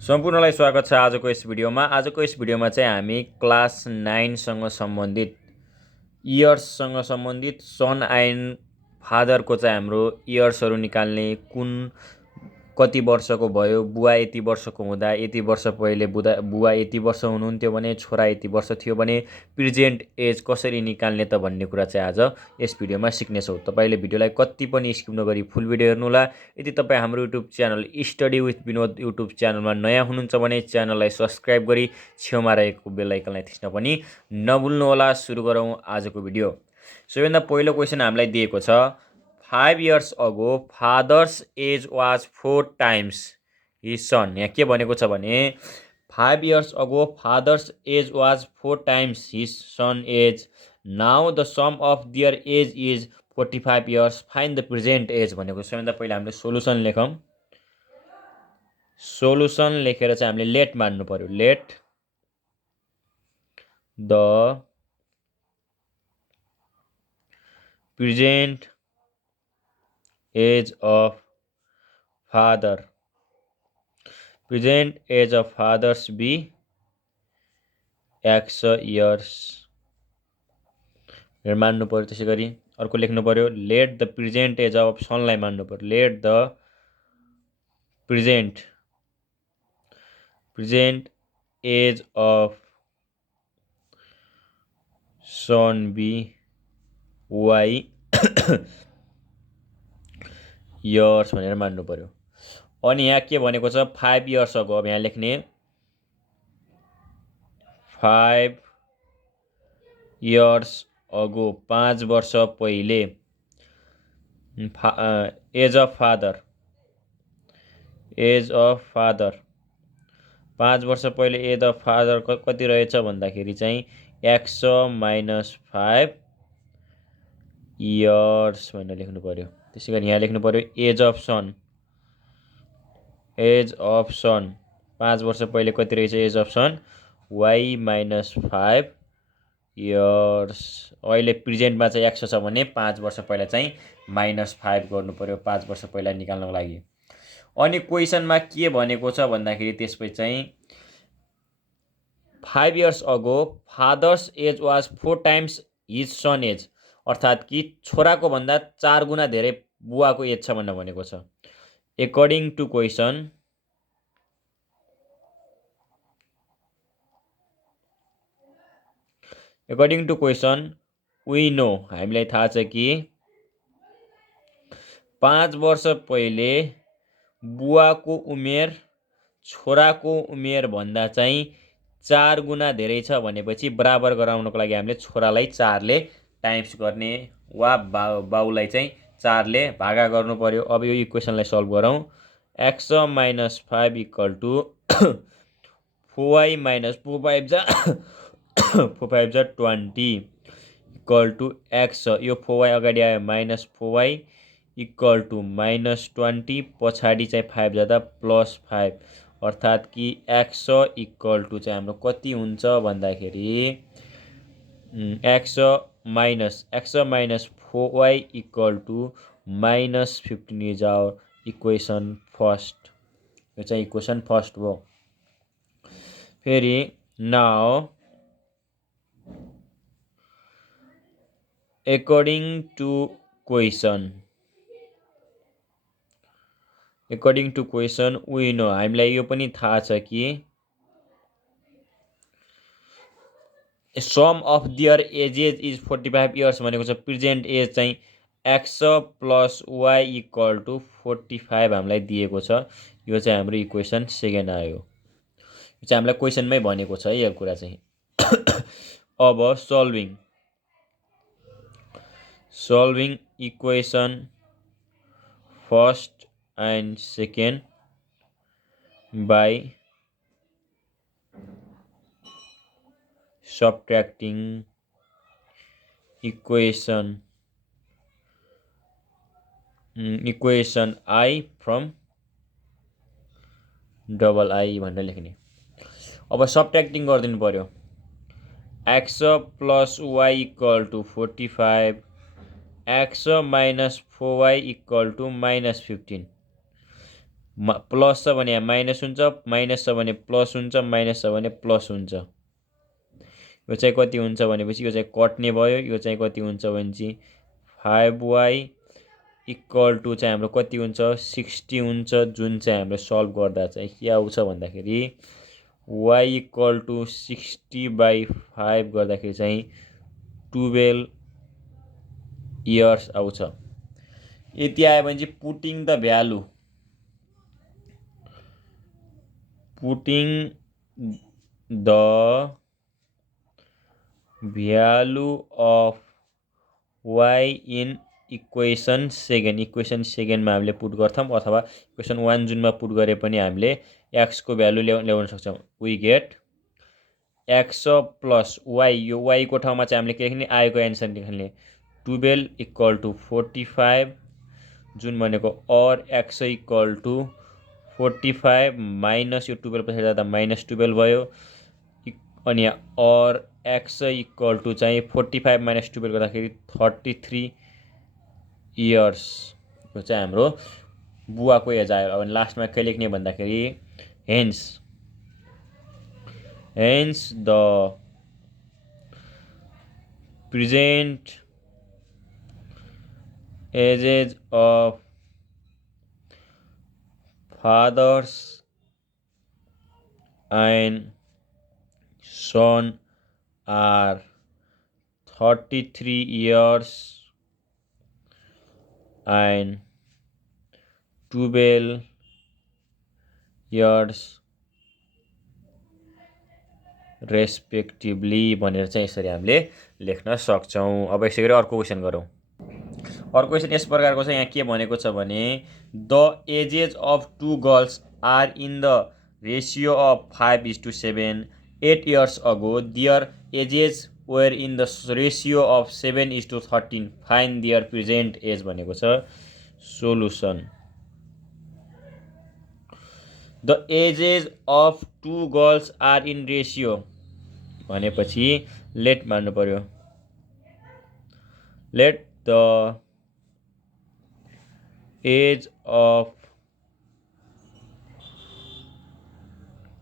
सम्पूर्णलाई स्वागत छ आजको यस भिडियोमा। आजको यस भिडियोमा चाहिँ हामी क्लास 9 सँग सम्बन्धित इयर्ससँग सम्बन्धित सन एन्ड फादरको चाहिँ हाम्रो इयर्सहरू निकाल्ने, कुन कति वर्षको भयो, बुवा यति वर्षको हुँदा यति वर्ष पहिले बुवा यति वर्ष हुनुहुन्थ्यो भने छोरा यति वर्ष थियो भने प्रेजेन्ट एज कसरी निकाल्ने त भन्ने कुरा चाहिँ आज यस भिडियोमा सिक्नेछौँ। तपाईँले भिडियोलाई कति पनि स्किप नगरी फुल भिडियो हेर्नुहोला। यदि तपाईँ हाम्रो YouTube channel study with Vinod YouTube च्यानलमा नयाँ हुनुहुन्छ भने च्यानललाई सब्सक्राइब गरी छेउमा रहेको बेल आइकनलाई थिच्न पनि नभुल्नुहोला। सुरु गरौँ आजको भिडियो। सबैभन्दा पहिलो क्वेसन हामीलाई दिएको छ, 5 years ago father's age was 4 times his son। यहाँ के भनेको छ भने 5 years ago father's age was 4 times his son age। Now the sum of their age is 45 years। Find the present age भनेको। सबैभन्दा पहिला हामीले सोलुसन लेखौँ। सोलुसन लेखेर चाहिँ हामीले लेट मान्नु पर्यो। Let the present age of father, present age of fathers be x years मान्नु पर्यो। त्यसै गरी अर्को लेख्नु पर्यो, let the present age of सनलाई मान्नु पर्यो। Let the present age of son be y years भनेर मान्नु पर्यो। अनि यहाँ के भनेको छ, 5 years ago। अब यहाँ लेख्ने 5 years ago 5 वर्ष पहिले। एज अफ फादर 5 वर्ष पहिले एज अफ फादर कति रहेछ भन्दाखेरि चाहिँ x - 5 इयर्स भनेर लेख्नु पर्यो। त्यसै गरी यहाँ लेख्नु पर्यो एज अफ सन 5 वर्ष पहिले कति रहेछ age of son y - 5 years. अहिले प्रेजेन्टमा चाहिँ x छ भने 5 वर्ष पहिला चाहिँ -5 गर्नु पर्यो 5 वर्ष पहिला निकाल्नको लागि। अनि क्वेसनमा के भनेको छ भन्दाखेरि त्यसपछि चाहिँ 5 years ago father's age was 4 times his son age, अर्थात् कि छोराको भन्दा 4 गुणा धेरै बुवाको एज छ भनेर भनेको छ। According to question we know, हामीलाई थाहा छ कि 5 वर्ष पहिले बुवाको उमेर छोराको उमेर भन्दा चाहिँ 4 गुणा धेरै छ भनेपछि बराबर गराउनको लागि हामीले छोरालाई 4 ले टाइम्स गर्ने वा बाउलाई चाहिँ 4 ले भागा गर्नु पर्यो। अब यो इक्वेसनलाई सल्भ गरौँ। x - 5 इक्वल टु 4y - 4 5 जा 4 5 जा 20 इक्वल टु x। यो 4y अगाडि आयो -4y इक्वल टु -20 पछाडि चाहिँ 5 जाँदा +5, अर्थात् कि x इक्वल टु चाहिँ हाम्रो कति हुन्छ भन्दाखेरि x - 4y equal to -15 is our equation first. यो चाहिँ इक्वेसन फर्स्ट हो। फेरि now according to question we know, हामीलाई यो पनि थाहा छ कि sum of their ages is 45 years भनेको छ। प्रेजेन्ट एज चाहिँ x + y इक्वल टु 45 हामीलाई दिएको छ। यो चाहिँ हाम्रो इक्वेसन सेकेन्ड आयो। यो चाहिँ हामीलाई क्वेसनमै भनेको छ यो कुरा चाहिँ। अब solving equation first and second by subtracting equation I from double I भनेर लेख्ने। अब सब्ट्र्याक्टिङ गरिदिनु पर्यो। x + y equal to 45, x - 4y equal to -15। Plus छ भने यहाँ माइनस हुन्छ, माइनस छ भने प्लस हुन्छ, माइनस छ भने प्लस हुन्छ। यो चाहिँ कति हुन्छ भनेपछि यो चाहिँ कट्ने भयो। यो चाहिँ कति हुन्छ भने चाहिँ 5y इक्वल टु चाहिँ हाम्रो कति हुन्छ 60 हुन्छ, जुन चाहिँ हाम्रो सल्भ गर्दा चाहिँ के आउँछ भन्दाखेरि y इक्वल टु 60/5 गर्दाखेरि चाहिँ 12 इयर्स आउँछ। यति आयो भने चाहिँ putting the value, putting the value of y in equation second, equation सेकेन्डमा हामीले पुट गर्थौँ अथवा इक्वेसन 1 जुनमा पुट गरे पनि हामीले x को भ्यालु ल्याउन सक्छौँ। We get x plus y, यो y को ठाउँमा चाहिँ हामीले के लेख्ने, आएको एन्सर लेख्ने 12 इक्वल टु 45, जुन भनेको और x इक्वल टु 45 माइनस यो 12 पछि जाँदा -12 भयो। अनि और x इक्वल टु चाहिँ 45 - 12 गर्दाखेरि 33 इयर्स। यो चाहिँ हाम्रो बुवाको एज आयो। अब लास्टमा के लेख्ने भन्दाखेरि hence the present ages of fathers and son are 33 years and 12 years respectively भनेर चाहिँ यसरी हामीले लेख्न सक्छौँ। अब यसै गरी अर्को क्वेसन गरौँ। अर्को क्वेसन यस प्रकारको छ। यहाँ के भनेको छ भने the ages of 2 girls are in the ratio of 5:7। 8 years ago their ages were in the ratio of 7:13। Find their present age भनेको छ। Solution the ages of 2 girls are in ratio भनेपछि लेट मान्नु पर्यो। Let the age of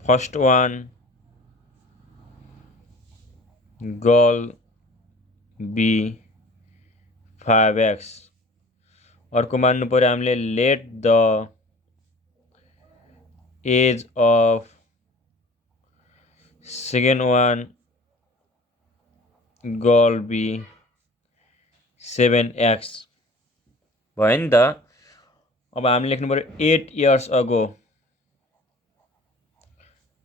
first one girl be 5x। अर्को मान्नु पर्यो हामीले let the age of second one girl be 7x भयो नि त। अब हामीले लेख्नु पर्यो 8 years ago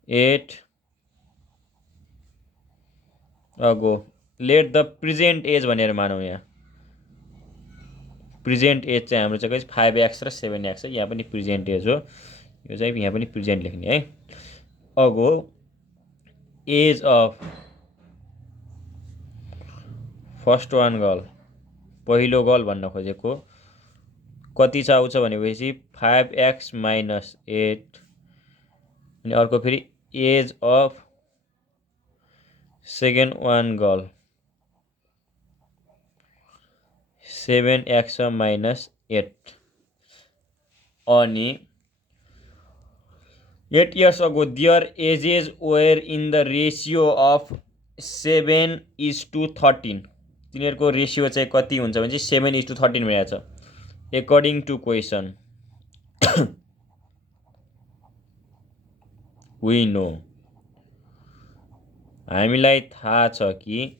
8 ago late the present as भनेर मानौँ। यहाँ प्रेजेन्ट एज चाहिँ हाम्रो चाहिँ 5x र 7x यहाँ पनि प्रेजेन्ट एज हो। यो चाहिँ यहाँ पनि प्रेजेन्ट लेख्ने है। अगो age of first one girl, पहिलो गर्ल भन्न खोजेको कति छ आउँछ भनेपछि 5x - 8। अनि अर्को फेरि age of second one girl 7x - 8। अनि 8 years ago their ages were in the ratio of 7:13। तिनीहरूको रेसियो चाहिँ कति हुन्छ भने चाहिँ 7:13 भनेको छ according to question. We know, हामीलाई थाहा छ कि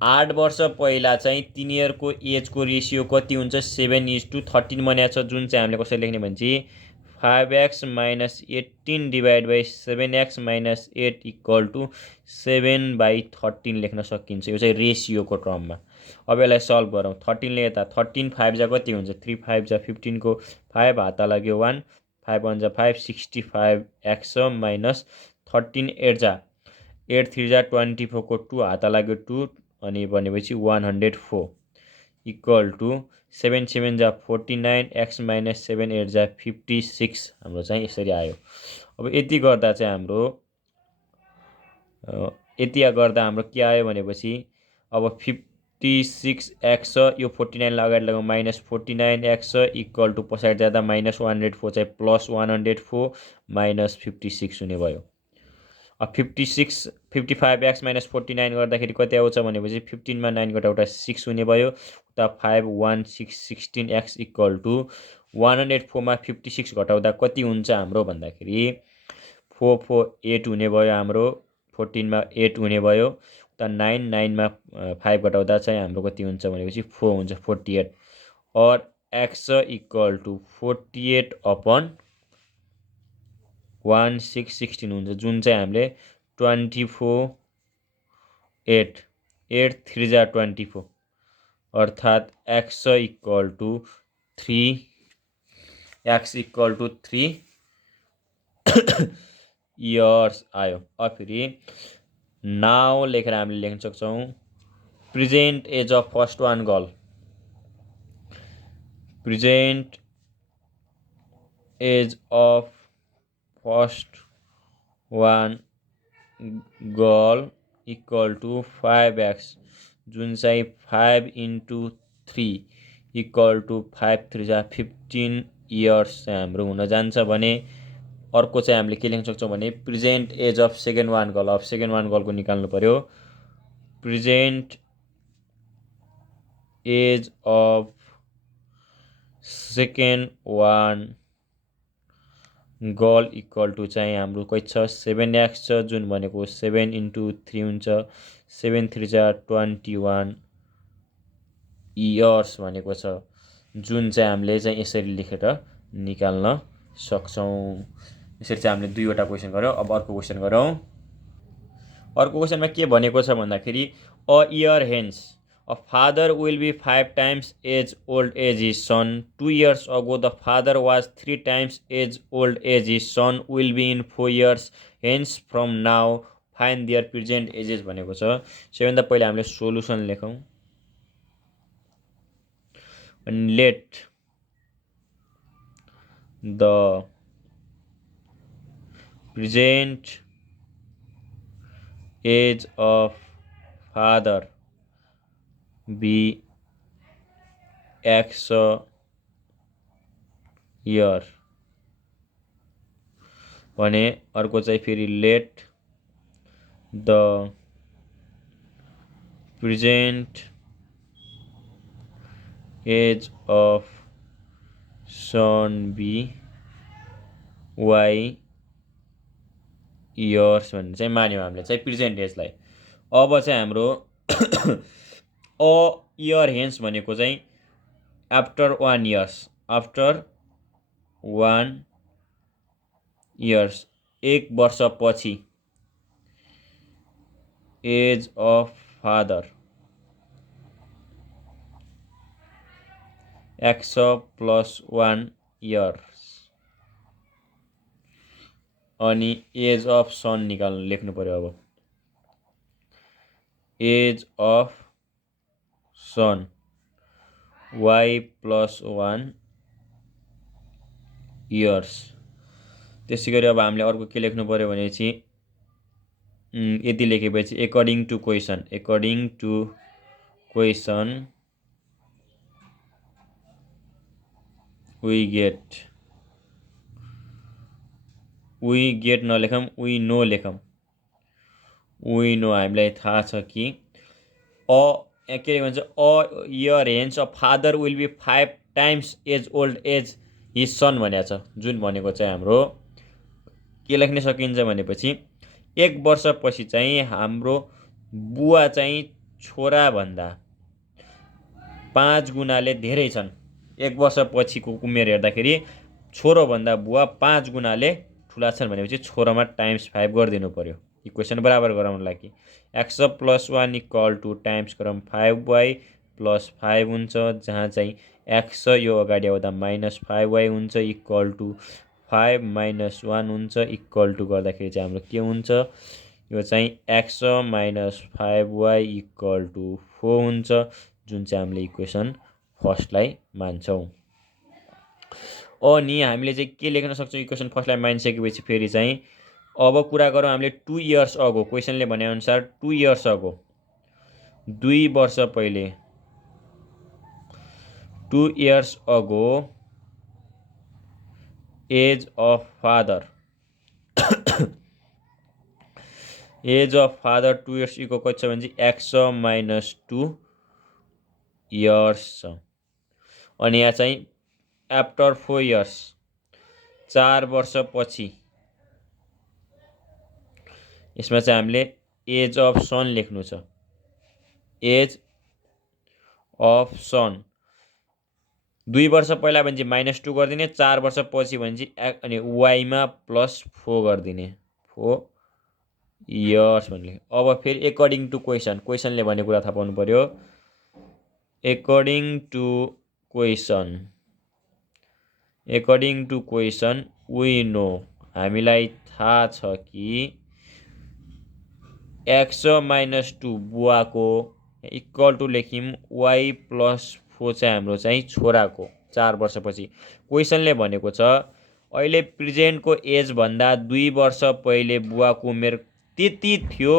8 वर्ष पहिला चाहिँ तिनीहरूको एजको रेसियो कति हुन्छ 7:13 भनेको छ। जुन चाहिँ हामीले कसरी लेख्ने भने चाहिँ 5x - 18 divide by 7x - 8 equal to 7/13 लेख्न सकिन्छ। यो चाहिँ रेसियोको टर्ममा। अब यसलाई सल्भ गरौँ। 13 ले यता 13 5 जा कति हुन्छ 3 5 जा 15 को 5 हात लाग्यो 1 5 1 जा 5 65x - 13 8 जा 8 3 जा 24 को 2 हात लाग्यो 2 अनि भनेपछि 104 इक्वल टु 7 7 जा 49 x - 7 8 जा 56 हाम्रो चाहिँ यसरी आयो। अब यति गर्दा चाहिँ हाम्रो के आयो भनेपछि अब 56x यो 49 लाई अगाडि लगाउँ माइनस 49x इक्वल टु पछाडि जाँदा माइनस 104 चाहिँ प्लस 104 माइनस 56 हुने भयो। अब 55x माइनस 49 गर्दाखेरि कति आउँछ भनेपछि 15 मा 9 घटाउँदा 6 हुने भयो। उता 5 1 6 16x इक्वल टु 104 मा 56 घटाउँदा कति हुन्छ हाम्रो भन्दाखेरि 4 4 8 हुने भयो हाम्रो। 14 मा 8 हुने भयो। उता 9 मा 5 घटाउँदा चाहिँ हाम्रो कति हुन्छ भनेपछि 4 हुन्छ 48 और x इक्वल टु 48 अपन 1 6 16 हुन्छ जुन चाहिँ हामीले 24 8 8 3 जा 24 अर्थात् x इक्वल टु 3 इयर्स आयो। अब फेरि नाउ लेखेर हामीले लेख्न सक्छौँ present age of first one girl. Present age of first one girl equal to 5x जुन चाहिँ 5 × 3 इक्वल टु 5 3 जा 15 इयर्स चाहिँ हाम्रो हुन जान्छ भने अर्को चाहिँ हामीले के लेख्न सक्छौँ भने present age of second one girl. अब सेकेन्ड वान गर्लको निकाल्नु पर्यो। Present age of second one girl equal to चाहिँ हाम्रो कति छ 7x छ जुन भनेको 7 × 3 हुन्छ 7 3 जा 21 इयर्स भनेको छ जुन चाहिँ हामीले चाहिँ यसरी लेखेर निकाल्न सक्छौँ। यसरी चाहिँ हामीले दुईवटा क्वेसन गऱ्यौँ। अब अर्को क्वेसन गरौँ। अर्को क्वेसनमा के भनेको छ भन्दाखेरि a year hence a father will be 5 times as old as his son 2 years ago the father was 3 times as old as his son will be in 4 years hence from now find their present ages भनेको छ। सबैभन्दा पहिला हामीले solution लेखौँ। अनि let the present age of father be x year भने अर्को चाहिँ फेरि let the present age of son be y years भन्ने चाहिँ मान्यौँ हामीले चाहिँ प्रेजेन्ट एजलाई। अब चाहिँ हाम्रो अ इयर हेन्स भनेको चाहिँ आफ्टर 1 years आफ्टर 1 years 1 वर्षपछि age of father x + 1 years अनि एज अफ सन निकाल्नु लेख्नु पर्यो। अब age of son y + 1 years. त्यसै गरी अब हामीले अर्को के लेख्नु पर्यो भनेपछि यति लेखेपछि according to question we get नलेखौँ वी नो लेखौँ। वी नो हामीलाई थाहा छ कि के भन्छ a year hence a father will be 5 times as old as his son भनेको छ जुन भनेको चाहिँ हाम्रो के लेख्न सकिन्छ भनेपछि 1 वर्षपछि चाहिँ हाम्रो बुवा चाहिँ छोराभन्दा 5 गुणाले धेरै छन्। 1 वर्षपछिको उमेर हेर्दाखेरि छोरोभन्दा बुवा 5 गुणाले ठुला छन् भनेपछि छोरोमा टाइम्स 5 गरिदिनु पर्यो। इक्वेसन बराबर गराउनको लागि x + 1 इक्वल टु टाइम्स गरौँ 5y + 5 हुन्छ जहाँ चाहिँ x यो अगाडि आउँदा -5y हुन्छ इक्वल टु 5 - 1 हुन्छ इक्वल टु गर्दाखेरि चाहिँ हाम्रो के हुन्छ यो चाहिँ x - 5y इक्वल टु 4 हुन्छ जुन चाहिँ हामीले इक्वेसन फर्स्टलाई मान्छौँ। अनि हामीले चाहिँ के लेख्न सक्छौँ इक्वेसन फर्स्टलाई मानिसकेपछि फेरि चाहिँ अब कुरा गरौँ हामीले 2 years अगो क्वेसनले भनेअनुसार 2 years अगो 2 वर्ष पहिले 2 years ago age of father age of father 2 years equal कति छ भने चाहिँ x माइनस 2 years छ। अनि यहाँ चाहिँ आफ्टर 4 years 4 वर्षपछि यसमा चाहिँ हामीले एज अफ सन लेख्नु छ। एज अफ सन 2 वर्ष पहिला भने चाहिँ -2 गरिदिने, 4 वर्षपछि भने चाहिँ अनि वाइमा +4 गरिदिने, 4 years भन्ने। अब फेरि एकर्डिङ टु क्वेसनले भन्ने कुरा थाहा पाउनु पर्यो। According to question we know हामीलाई थाहा छ कि x माइनस 2 बुवाको इक्वल टु लेख्यौँ y प्लस 4 चाहिँ हाम्रो चाहिँ छोराको 4 वर्षपछि। क्वेसनले भनेको छ अहिले प्रेजेन्टको एज भन्दा 2 वर्ष पहिले बुवाको उमेर त्यति थियो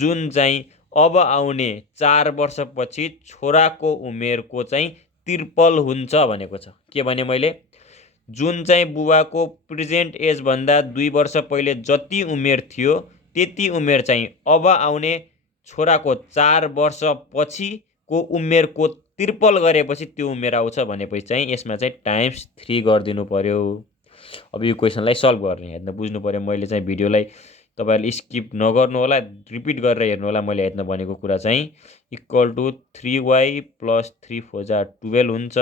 जुन चाहिँ अब आउने 4 वर्षपछि छोराको उमेरको चाहिँ ट्रिपल हुन्छ भनेको छ। के भने मैले जुन चाहिँ बुवाको प्रेजेन्ट एज भन्दा 2 वर्ष पहिले जति उमेर थियो त्यति उमेर चाहिँ अब आउने छोराको 4 वर्षपछिको उमेरको ट्रिपल गरेपछि त्यो उमेर आउँछ भनेपछि चाहिँ यसमा चाहिँ ×3 गरिदिनु पर्यो। अब यो क्वेसनलाई सल्भ गर्ने हेर्न बुझ्नु पर्यो। मैले चाहिँ भिडियोलाई तपाईहरुले स्किप नगर्नु होला, रिपिट गरेर हेर्नु होला। मैले हेर्न भनेको कुरा चाहिँ इक्वल टु 3y + 3 4 जा 12 हुन्छ।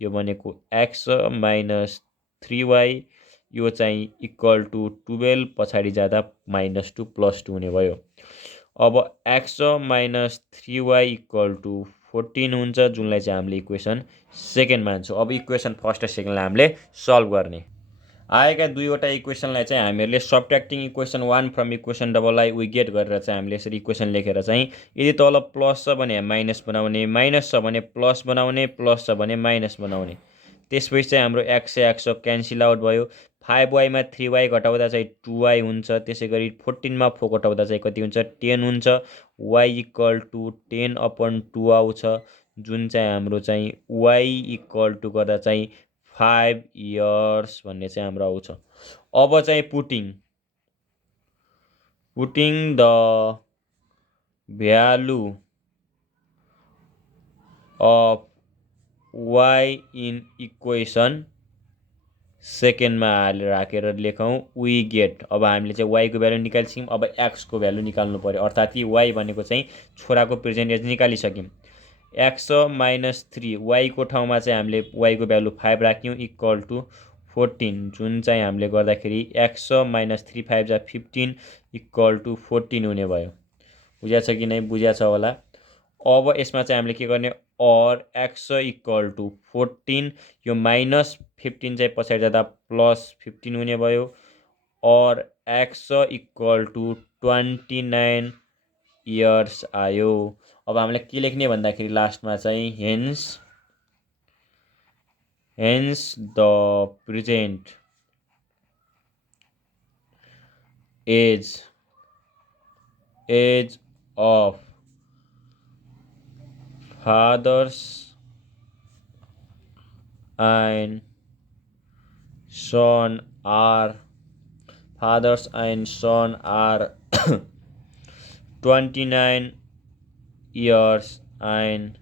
यो भनेको x माइनस 3y यो चाहिँ इक्वल टु 12 पछाडि जाँदा -2 + 2 हुने भयो। अब x minus 3y equal to 14 हुन्छ, जुनलाई चाहिँ हामीले इक्वेसन सेकेन्ड मान्छौँ। अब इक्वेसन फर्स्ट र सेकेन्डलाई हामीले सल्भ गर्ने। आएका दुईवटा इक्वेसनलाई चाहिँ हामीहरूले subtracting equation 1 from equation double i we get गरेर चाहिँ हामीले यसरी इक्वेसन लेखेर चाहिँ यदि तल प्लस छ भने माइनस बनाउने, माइनस छ भने प्लस बनाउने, प्लस छ भने माइनस बनाउने। त्यसपछि चाहिँ हाम्रो x क्यान्सल आउट भयो। 5y मा 3y घटाउँदा चाहिँ 2y हुन्छ। त्यसै गरी 14 मा 4 घटाउँदा चाहिँ कति हुन्छ 10 हुन्छ। y इक्वल टु 10/2 आउँछ, जुन चाहिँ हाम्रो चाहिँ y इक्वल टु गर्दा चाहिँ 5 years भन्ने चाहिँ हाम्रो आउँछ। अब चाहिँ putting the value of y in equation सेकेन्डमा हालेर राखेर लेखौँ वी गेट। अब हामीले चाहिँ y को भ्यालु निकालिसक्यौँ। अब x को भ्यालु निकाल्नु पर्यो, अर्थात् y भनेको चाहिँ छोराको प्रेजेन्ट एज निकालिसक्यौँ। x माइनस 3 y को ठाउँमा चाहिँ हामीले y को भ्यालु 5 राख्यौँ इक्वल टु 14, जुन चाहिँ हामीले गर्दाखेरि x माइनस 3 5 जा 15 इक्वल टु 14 हुने भयो। बुझ्या छ कि नै? बुझ्या छ होला। अब यसमा चाहिँ हामीले के गर्ने और x इक्वल टु 14 यो माइनस 15 चाहिँ पछाडि जाँदा प्लस 15 हुने भयो। और x इक्वल टु 29 years आयो। अब हामीले के लेख्ने भन्दाखेरि लास्टमा चाहिँ hence the present age of fathers and son are 29 years and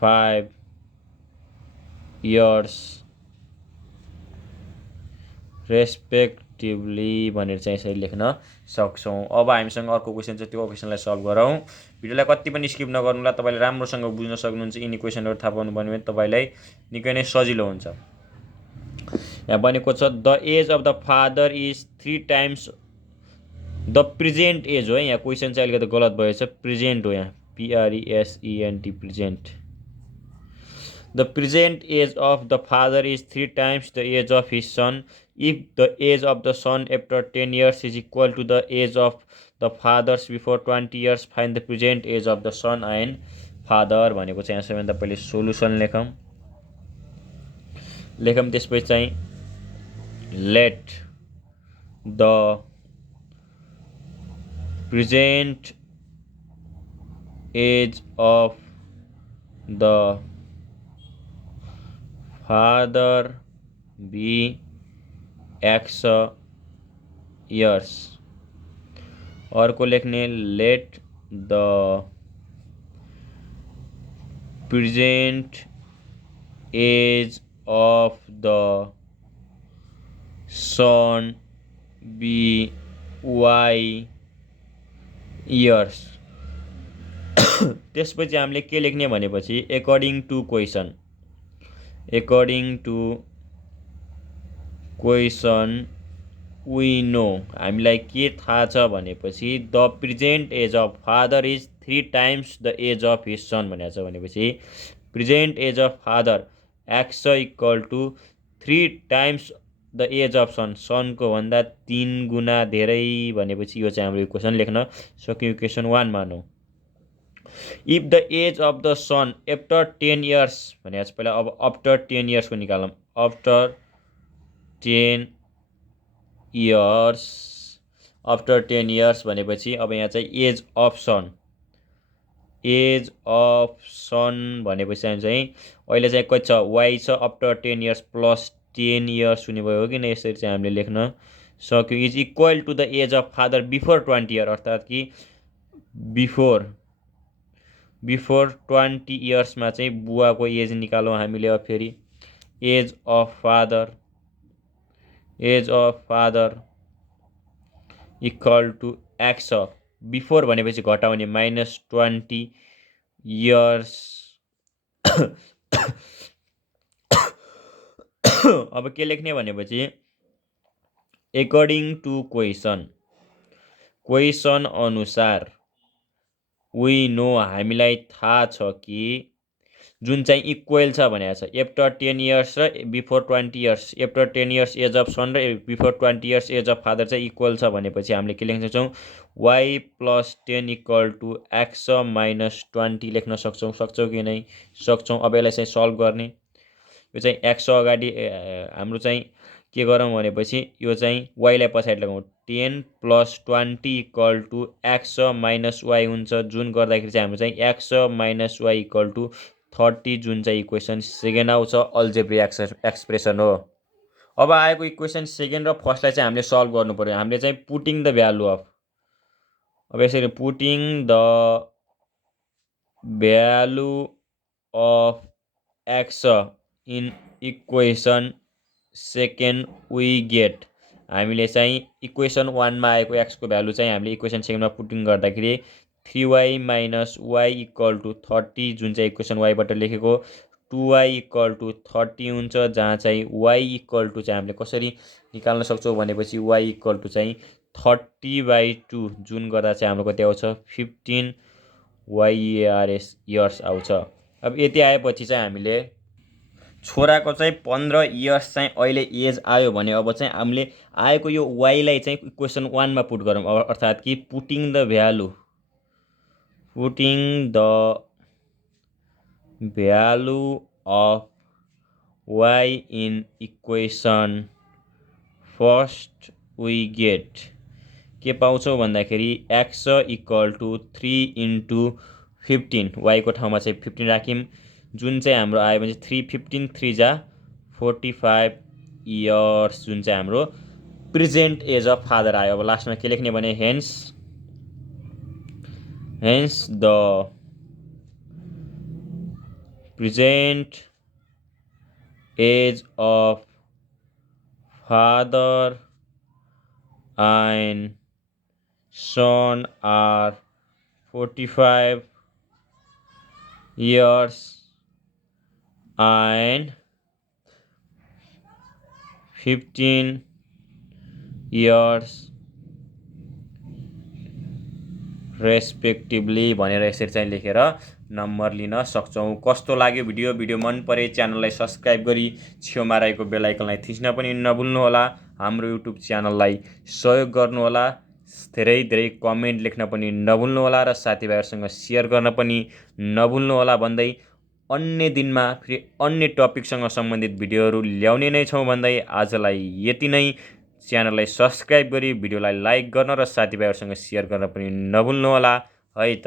5 years respectively भनेर चाहिँ यसरी लेख्न सक्छौँ। अब हामीसँग अर्को क्वेसन छ, त्यो क्वेसनलाई सल्भ गरौँ। भिडियोलाई कति पनि स्किप नगर्नुहोला, तपाईँले राम्रोसँग बुझ्न सक्नुहुन्छ। यिनी क्वेसनहरू थाहा पाउनु भयो भने तपाईँलाई निकै नै सजिलो हुन्छ। यहाँ भनेको छ the age of the father is 3 times the present age हो। यहाँ क्वेसन चाहिँ अलिकति गलत भएछ, प्रेजेन्ट हो, यहाँ PRESENT present. The present age of the father is 3 times the age of his son. If the age of the son after 10 years is equal to the age of the fathers before 20 years, find the present age of the son and father भनेको चाहिँ यहाँ सबैभन्दा पहिले solution लेखौँ। त्यसपछि चाहिँ let the present age of the father be x years. अर्को लेख्ने let the present age of the son be y years. त्यसपछि हामीले के लेख्ने भनेपछि according to question we know, हामीलाई के थाहा छ भनेपछि the present age of father is 3 times the age of his son भनेको छ। भनेपछि present age of father x equal to 3 times the age of son, सनको भन्दा 3 गुणा धेरै भनेपछि यो चाहिँ हाम्रो इक्वेसन लेख्न सक्यो। इक्वेसन 1 मानौँ। If the age of the son after 10 years भनेको छ। पहिला अब आफ्टर 10 इयर्सको निकालौँ। आफ्टर 10 इयर्स भनेपछि अब यहाँ चाहिँ एज अफ सन भनेपछि हामी चाहिँ अहिले चाहिँ कति छ, y छ आफ्टर 10 इयर्स प्लस 10 इयर्स हुने भयो कि न, यसरी चाहिँ हामीले लेख्न सक्यौँ। Is equal to the age of father before 20 year, अर्थात् कि बिफोर 20 इयर्समा चाहिँ बुवाको एज निकालौँ हामीले। अब फेरि age of father equal to x, before भनेपछि घटाउने -20 इयर्स। अब के लेख्ने भनेपछि एकर्डिङ टु क्वेसन अनुसार वी नो, हामीलाई थाहा छ कि जुन चाहिँ इक्वल छ भनेको छ आफ्टर 10 इयर्स र before 20 years, after 10 years age of son र before 20 years age of father चाहिँ इक्वल छ भनेपछि हामीले के लेख्न सक्छौँ, y plus 10 equal to x minus 20 लेख्न सक्छौँ कि नै सक्छौँ। अब यसलाई चाहिँ सल्भ गर्ने, यो चाहिँ x अगाडि हाम्रो चाहिँ के गरौँ भनेपछि यो चाहिँ y लाई पछाडि लगाउँ। 10 plus 20 equal to x minus y हुन्छ, जुन गर्दाखेरि चाहिँ हाम्रो चाहिँ x minus y equal to 30, जुन चाहिँ इक्वेसन सेकेन्ड आउँछ, अल्जेब्रिक एक्सप्रेसन हो। अब आएको इक्वेसन सेकेन्ड र फर्स्टलाई चाहिँ हामीले सल्भ गर्नु पर्यो। हामीले चाहिँ पुटिङ द भ्यालु अफ, अब यसरी putting the value of x in equation second we get, हामीले चाहिँ इक्वेसन 1 मा आएको x को भ्यालु चाहिँ हामीले इक्वेसन सेकेन्डमा पुटिङ गर्दाखेरि 3y minus y equal to 30, जुन चाहिँ इक्वेसन y बाट लेखेको 2y इक्वल टु 30 हुन्छ, जहाँ चाहिँ y इक्वल टु चाहिँ हामीले कसरी निकाल्न सक्छौँ भनेपछि y इक्वल टु चाहिँ 30/2, जुन गर्दा चाहिँ हाम्रो कति आउँछ 15 इयर्स आउँछ। अब यति आएपछि चाहिँ हामीले छोराको चाहिँ 15 इयर्स चाहिँ अहिले एज आयो भने अब चाहिँ हामीले आएको यो y लाई चाहिँ इक्वेसन 1 मा पुट गरौँ, अर्थात् कि putting the value of y in equation first we get के पाउँछौँ भन्दाखेरि x equal to 3 into 15, y को ठाउँमा चाहिँ 15 राख्यौँ, जुन चाहिँ हाम्रो आयो भने 3 3 जा 45 इयर्स, जुन चाहिँ हाम्रो प्रेजेन्ट एज अफ फादर आयो। अब लास्टमा के लेख्ने भने hence the present age of father and son are 45 years and 15 years respectively भनेर यसरी चाहिँ लेखेर नम्बर लिन सक्छौँ। कस्तो लाग्यो भिडियो मन परे च्यानललाई सब्स्क्राइब गरी छेउमा रहेको बेल आइकनलाई थिच्न पनि नभुल्नुहोला। हाम्रो युट्युब च्यानललाई सहयोग गर्नुहोला। धेरै कमेन्ट लेख्न पनि नभुल्नुहोला र साथीभाइहरूसँग सेयर गर्न पनि नभुल्नुहोला भन्दै अन्य दिनमा फेरि अन्य टपिकसँग सम्बन्धित भिडियोहरू ल्याउने नै छौँ भन्दै आजलाई यति नै। च्यानललाई सब्स्क्राइब गरी भिडियोलाई लाइक गर्न र साथीभाइहरूसँग सेयर गर्न पनि नभुल्नुहोला है त।